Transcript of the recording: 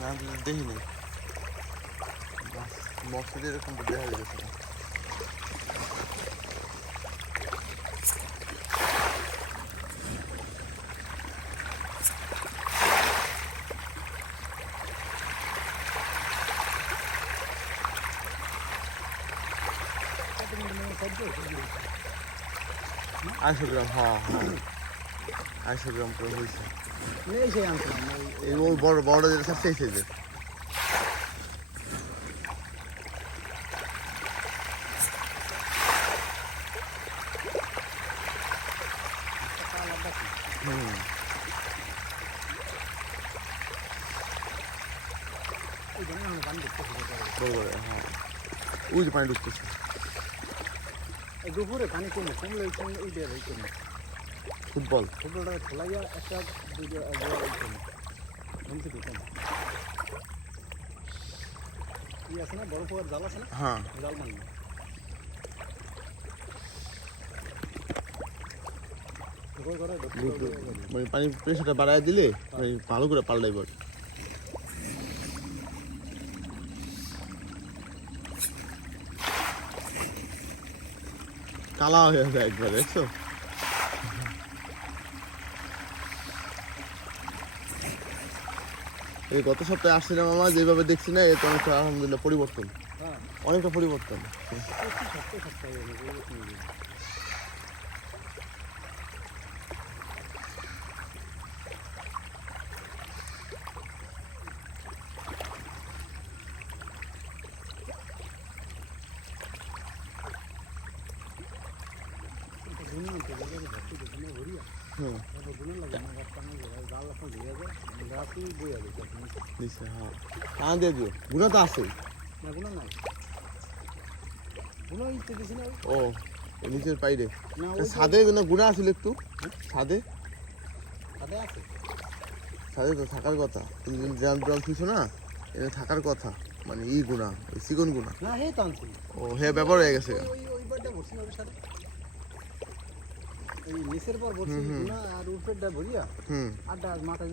না দেখিনি মক্সিদ এরকম তো দেখা গেছে না। আড়াইশো গ্রাম, হ্যাঁ হ্যাঁ 250 গ্রাম করে হয়েছে। এই ওই বড় বড় যেটা সব সেই সাইজের। বড় বড়, হ্যাঁ ওই যে পানি ঢুকতেছে। দুপুরে পানি কমে কমলে ওই দিয়ে কমে ফুটবলটা খোলাইয়া একটা দুটো ঘুমতে ঢুকাম ই আছে না বড় পোকার জাল আছে না, হ্যাঁ জাল মানি মানে পানি প্রেশারটা বাড়ায় দিলে ভালো করে পাল্টাই পড়ে। কালা হয়ে যায় একবার, দেখছো? এই গত সপ্তাহে আসছিলাম আমার, যেভাবে দেখছি না এ তো অনেকটা আলহামদুলিল্লাহ পরিবর্তন, অনেকটা পরিবর্তন। হ্যাঁ দিয়ে দিও, গুণা তো আছে। ও নিচের পাইরে ছাদে না গুণা আছিল একটু, ছাদে ছাদে তো থাকার কথা, তুমি ড্রাম ড্রাম শুইছো না, এটা থাকার কথা, মানে ই গুণা ওই চিকন গুণা। ও হ্যাঁ ব্যবহার হয়ে গেছে। নিচের পর বসে আর উপরেরটা ভরিয়া আর মাথা